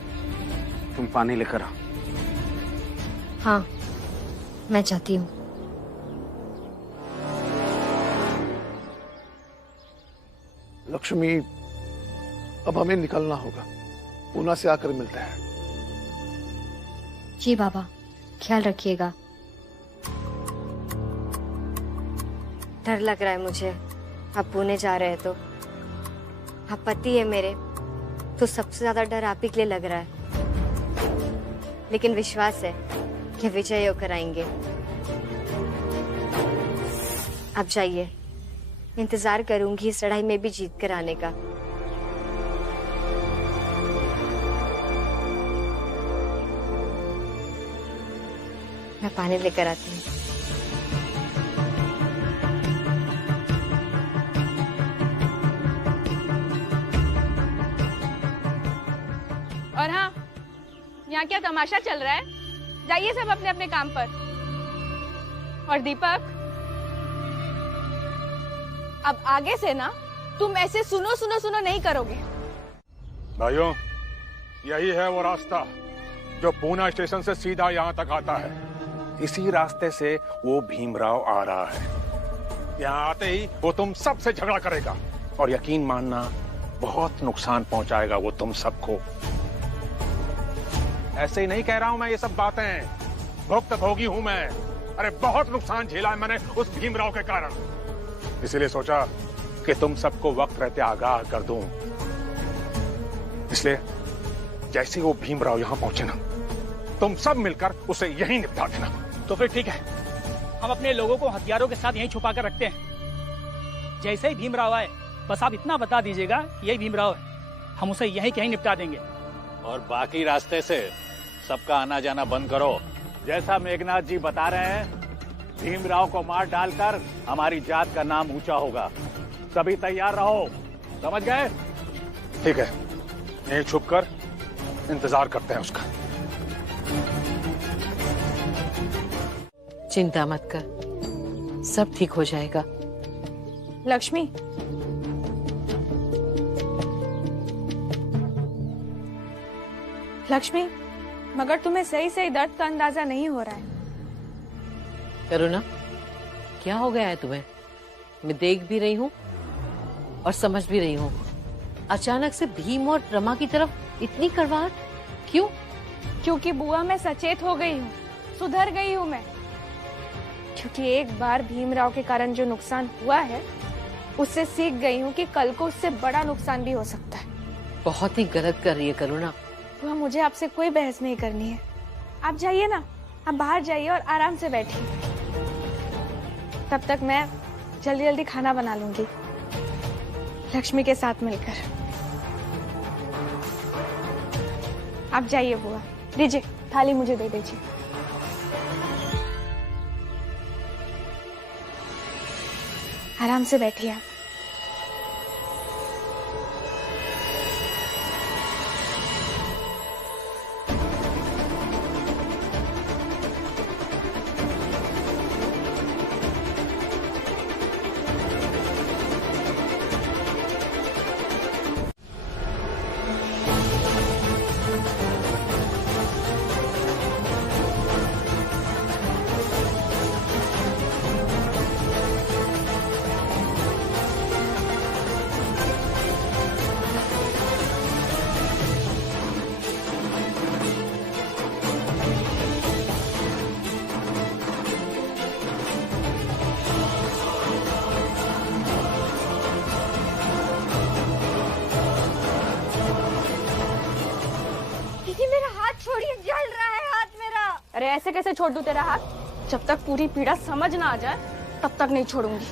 तुम पानी लेकर आओ। हाँ, मैं चाहती हूँ। लक्ष्मी, अब हमें निकलना होगा। पूना से आकर मिलते हैं। जी बाबा, ख्याल रखिएगा। डर लग रहा है मुझे, आप पुणे जा रहे हैं तो। आप पति है मेरे, तो सबसे ज्यादा डर आप ही के लिए लग रहा है। लेकिन विश्वास है कि विजय होकर आएंगे। आप जाइए, इंतजार करूंगी इस लड़ाई में भी जीत कर आने का। मैं पानी लेकर आती हूँ। और हाँ, यहाँ क्या तमाशा चल रहा है? जाइए सब अपने अपने काम पर। और दीपक, अब आगे से ना तुम ऐसे सुनो सुनो सुनो नहीं करोगे। भाइयों, यही है वो रास्ता जो पूना स्टेशन से सीधा यहाँ तक आता है। इसी रास्ते से वो भीमराव आ रहा है। यहाँ आते ही वो तुम सबसे झगड़ा करेगा और यकीन मानना बहुत नुकसान पहुंचाएगा वो तुम सबको। ऐसे ही नहीं कह रहा हूं मैं ये सब बातें, भुक्तभोगी हूं मैं। अरे बहुत नुकसान झेला है मैंने उस भीमराव के कारण, इसीलिए सोचा कि तुम सबको वक्त रहते आगाह कर दूं। इसलिए जैसे वो भीमराव यहां पहुंचे ना, तुम सब मिलकर उसे यहीं निपटा देना। तो फिर ठीक है, हम अपने लोगों को हथियारों के साथ यहीं छुपा कर रखते हैं। जैसे ही भीमराव आए बस आप इतना बता दीजिएगा यही भीमराव है, हम उसे यहीं कहीं निपटा देंगे। और बाकी रास्ते से सबका आना जाना बंद करो। जैसा मेघनाथ जी बता रहे हैं, भीमराव को मार डालकर हमारी जात का नाम ऊंचा होगा। सभी तैयार रहो, समझ गए? ठीक है, यहीं छुपकर इंतजार करते हैं उसका। चिंता मत कर, सब ठीक हो जाएगा। लक्ष्मी, लक्ष्मी, मगर तुम्हें सही सही दर्द का अंदाजा नहीं हो रहा है। करुणा, क्या हो गया है तुम्हें? मैं देख भी रही हूँ और समझ भी रही हूँ। अचानक से भीम और रमा की तरफ इतनी कड़वाहट क्यों? क्योंकि बुआ मैं सचेत हो गई हूँ, सुधर गई हूँ मैं। क्योंकि एक बार भीमराव के कारण जो नुकसान हुआ है, उससे सीख गई हूँ कि कल को उससे बड़ा नुकसान भी हो सकता है। बहुत ही गलत कर रही है करुणा। बुआ, मुझे आपसे कोई बहस नहीं करनी है। आप जाइए ना, आप बाहर जाइए और आराम से बैठिए। तब तक मैं जल्दी जल्दी खाना बना लूंगी लक्ष्मी के साथ मिलकर। आप जाइए बुआ, दीजिए थाली मुझे दे दीजिए। आराम से बैठिए आप। अरे ऐसे कैसे छोड़ दूं तेरा हाथ? जब तक पूरी पीड़ा समझ ना आ जाए तब तक नहीं छोड़ूंगी।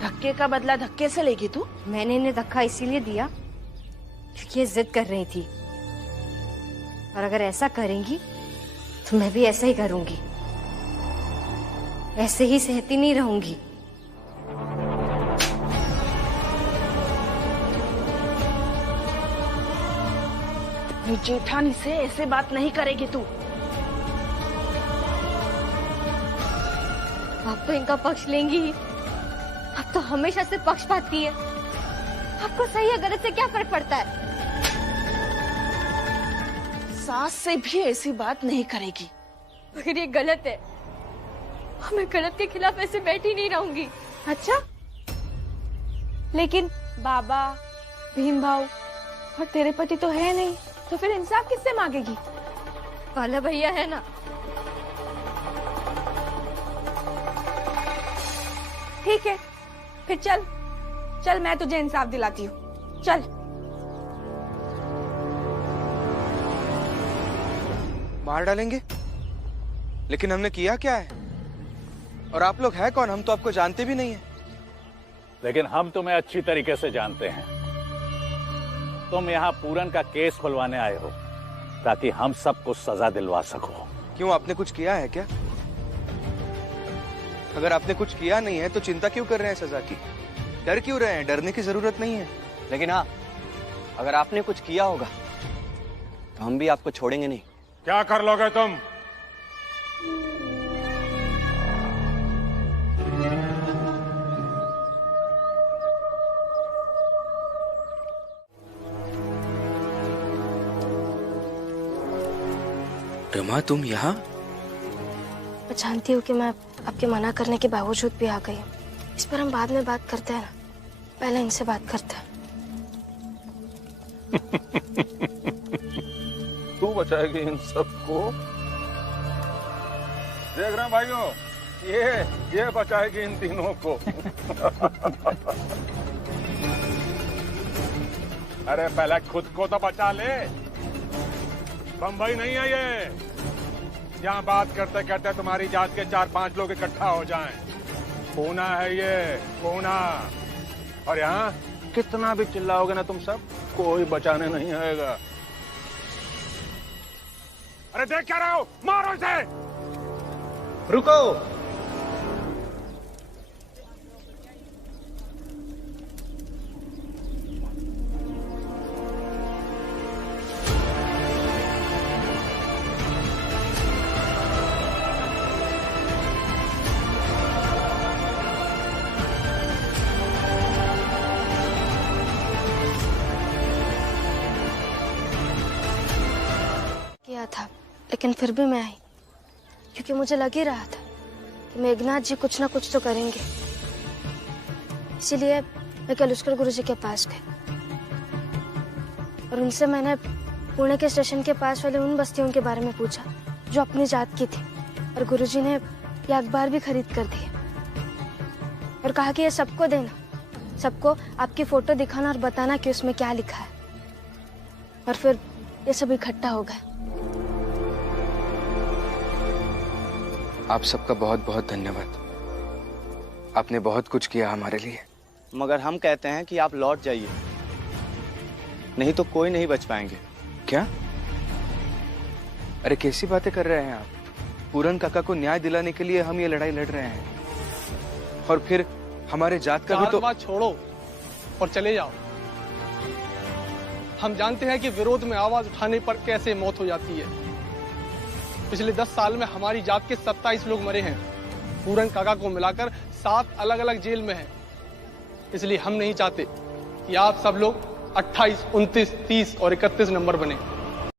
धक्के का बदला धक्के से लेगी तू? मैंने इन्हें धक्का इसीलिए दिया क्योंकि ये जिद कर रही थी, और अगर ऐसा करेंगी तो मैं भी ऐसा ही करूंगी। ऐसे ही सहती नहीं रहूंगी। जेठानी से ऐसे बात नहीं करेगी तू। आप तो इनका पक्ष लेंगी ही। आप तो हमेशा से पक्षपाती है। आपको सही या गलत से क्या फर्क पड़ता है? सास से भी ऐसी बात नहीं करेगी। मगर ये गलत है। मैं गलत के खिलाफ ऐसे बैठी नहीं रहूंगी। अच्छा, लेकिन बाबा, भीम भाऊ और तेरे पति तो है नहीं, तो फिर इंसाफ किससे मांगेगी? बाला भैया है ना। ठीक है, फिर चल चल, मैं तुझे इंसाफ दिलाती हूँ। चल। मार डालेंगे? लेकिन हमने किया क्या है? और आप लोग हैं कौन? हम तो आपको जानते भी नहीं है। लेकिन हम तुम्हें अच्छी तरीके से जानते हैं। तुम यहाँ पूरन का केस खुलवाने आए हो ताकि हम सबको सजा दिलवा सको। क्यों, आपने कुछ किया है क्या? अगर आपने कुछ किया नहीं है तो चिंता क्यों कर रहे हैं सजा की? डर क्यों रहे हैं? डरने की जरूरत नहीं है। लेकिन हाँ, अगर आपने कुछ किया होगा तो हम भी आपको छोड़ेंगे नहीं। क्या कर लोगे तुम? रमा, तुम यहाँ? मैं जानती हूँ कि मैं आपके मना करने के बावजूद भी आ गई हूँ। इस पर हम बाद में बात करते हैं ना, पहले इनसे बात करते हैं। तू बचाएगी इन सबको? देख रहे हैं भाइयों, ये बचाएगी इन तीनों को। अरे पहले खुद को तो बचा ले। बंबई नहीं है ये, यहाँ बात करते करते तुम्हारी जात के 4-5 लोग इकट्ठा हो जाएं। पूना है ये, पूना। और यहाँ कितना भी चिल्लाओगे ना तुम सब, कोई बचाने नहीं आएगा। अरे देख क्या रहे हो, मारो इसे। रुको। किया था, लेकिन फिर भी मैं आई क्योंकि मुझे लग ही रहा था कि मेघनाथ जी कुछ ना कुछ तो करेंगे। इसीलिए मैं कलुष्कर गुरुजी के पास गई और उनसे मैंने पुणे के स्टेशन के पास वाले उन बस्तियों के बारे में पूछा जो अपनी जात की थी, और गुरुजी ने ये अखबार भी खरीद कर दिए और कहा कि ये सबको देना, सबको आपकी फोटो दिखाना और बताना कि उसमें क्या लिखा है। और फिर ये सब इकट्ठा हो गए। आप सबका बहुत बहुत धन्यवाद। आपने बहुत कुछ किया हमारे लिए। मगर हम कहते हैं कि आप लौट जाइए, नहीं तो कोई नहीं बच पाएंगे। क्या? अरे कैसी बातें कर रहे हैं आप? पूरन काका को न्याय दिलाने के लिए हम ये लड़ाई लड़ रहे हैं, और फिर हमारे जात का भी तो। बात छोड़ो और चले जाओ। हम जानते हैं कि विरोध में आवाज उठाने पर कैसे मौत हो जाती है। पिछले 10 साल में हमारी जात के 27 लोग मरे हैं। पूरन काका को मिलाकर 7 अलग अलग जेल में हैं। इसलिए हम नहीं चाहते कि आप सब लोग 28, 29, 30 और 31 नंबर बने।